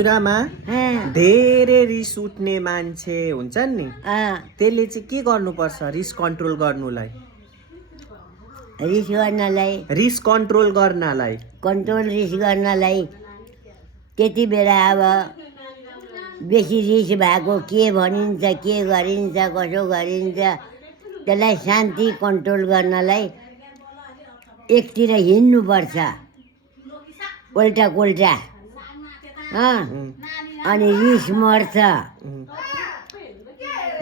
कुरामा धेरै रिस उठ्ने मान्छे हुन्छन् नि, त्यसले चाहिँ के गर्नुपर्छ रिस कन्ट्रोल गर्नुलाई? रिस कन्ट्रोल गर्नलाई त्यति बेला अब बेसी रिस भएको के भनिन्छ, के गरिन्छ, कसो गरिन्छ, त्यसलाई शान्ति कन्ट्रोल गर्नलाई एकतिर हिँड्नुपर्छ, उल्टा कोल्टा। अनि रिस मर्छ।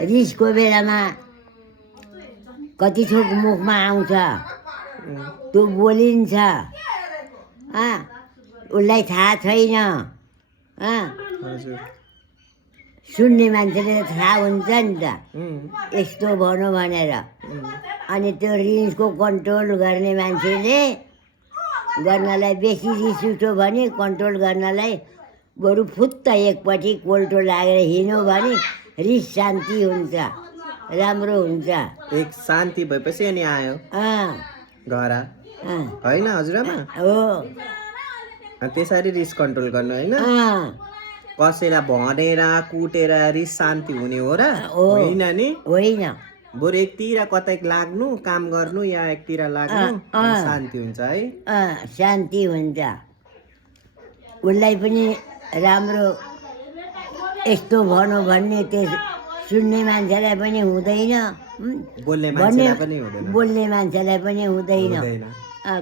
रिसको बेलामा कति थोक मुखमा आउँछ, त्यो बोलिन्छ, उसलाई थाहा छैन। सुन्ने मान्छेले त थाहा हुन्छ नि त यस्तो भनौँ भनेर। अनि त्यो रिसको कन्ट्रोल गर्ने मान्छेले गर्नलाई बेसी रिस उठ्यो भने कन्ट्रोल गर्नलाई बरु फुत्त एकपट्टि कोल्टो लागेर हिँड्यो भने रिस शान्ति हुन्छ, राम्रो हुन्छ। एक शान्ति भएपछि अनि आयो घर होइन हजुरआमा? हो, त्यसरी रिस कन्ट्रोल गर्नु होइन? कसैलाई भनेर कुटेर रिस शान्ति हुने हो र? होइन नि, होइन। बरु एकतिर कतै लाग्नु, काम गर्नु, या एकतिर लाग्नु, शान्ति हुन्छ है। शान्ति हुन्छ। उसलाई पनि राम्रो यस्तो भनौँ भन्ने त्यो सुन्ने मान्छेलाई पनि हुँदैन, बोल्ने मान्छेलाई पनि हुँदैन।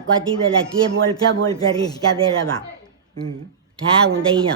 कति बेला के बोल्छ रिसका बेलामा थाहा हुँदैन।